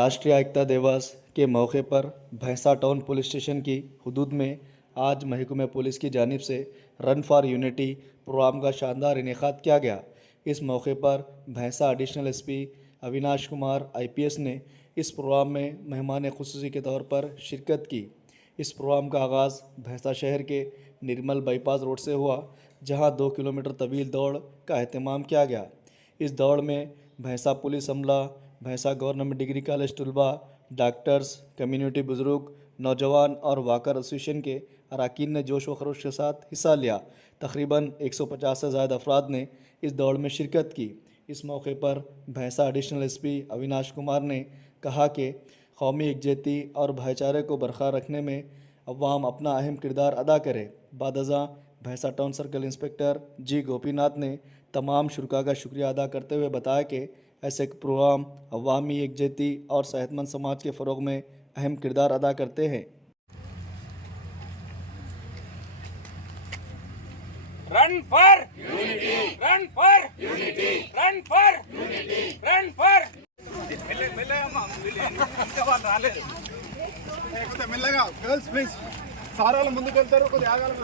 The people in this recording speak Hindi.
राष्ट्रीय एकता दिवस के मौके पर भैंसा टाउन पुलिस स्टेशन की हदूद में आज महकमे पुलिस की जानिब से रन फॉर यूनिटी प्रोग्राम का शानदार इनेकाद किया गया। इस मौके पर भैंसा additional SP Avinash Kumar IPS ने इस प्रोग्राम में मेहमान खुसूसी के तौर पर शिरकत की। इस प्रोग्राम का आगाज़ भैंसा शहर के निर्मल बाईपास रोड से हुआ, जहां 2 किलोमीटर तवील दौड़ का अहतमाम किया गया। इस दौड़ में भैंसा पुलिस अमला, भैंसा गवर्नमेंट डिग्री कॉलेज टुलबा, डॉक्टर्स, कम्युनिटी बुजुर्ग, नौजवान और वाकर एसोसिएशन के अरकान ने जोश व खरोश के साथ हिस्सा लिया। तकरीबन 150 से ज़्यादा अफराद ने इस दौड़ में शिरकत की। इस मौके पर भैंसा एडिशनल एसपी अविनाश कुमार ने कहा कि कौमी एकजुटती और भाईचारे को बरकरार रखने में अवाम अपना अहम किरदार अदा करे। बादअज़ां भैंसा टाउन सर्कल इंस्पेक्टर जी गोपीनाथ ने तमाम शुरका का शुक्रिया अदा करते हुए बताया कि ऐसे प्रोग्राम अवामी एकजुटती और सेहतमंद समाज के फ़रोग में अहम किरदार अदा करते हैं। Run for unity, run for unity, run for unity, run for మెల్లగా గర్ల్స్ ప్లీజ్ సారాలు ముందుకు వెళ్తారు కొద్దిగా ఆగాలి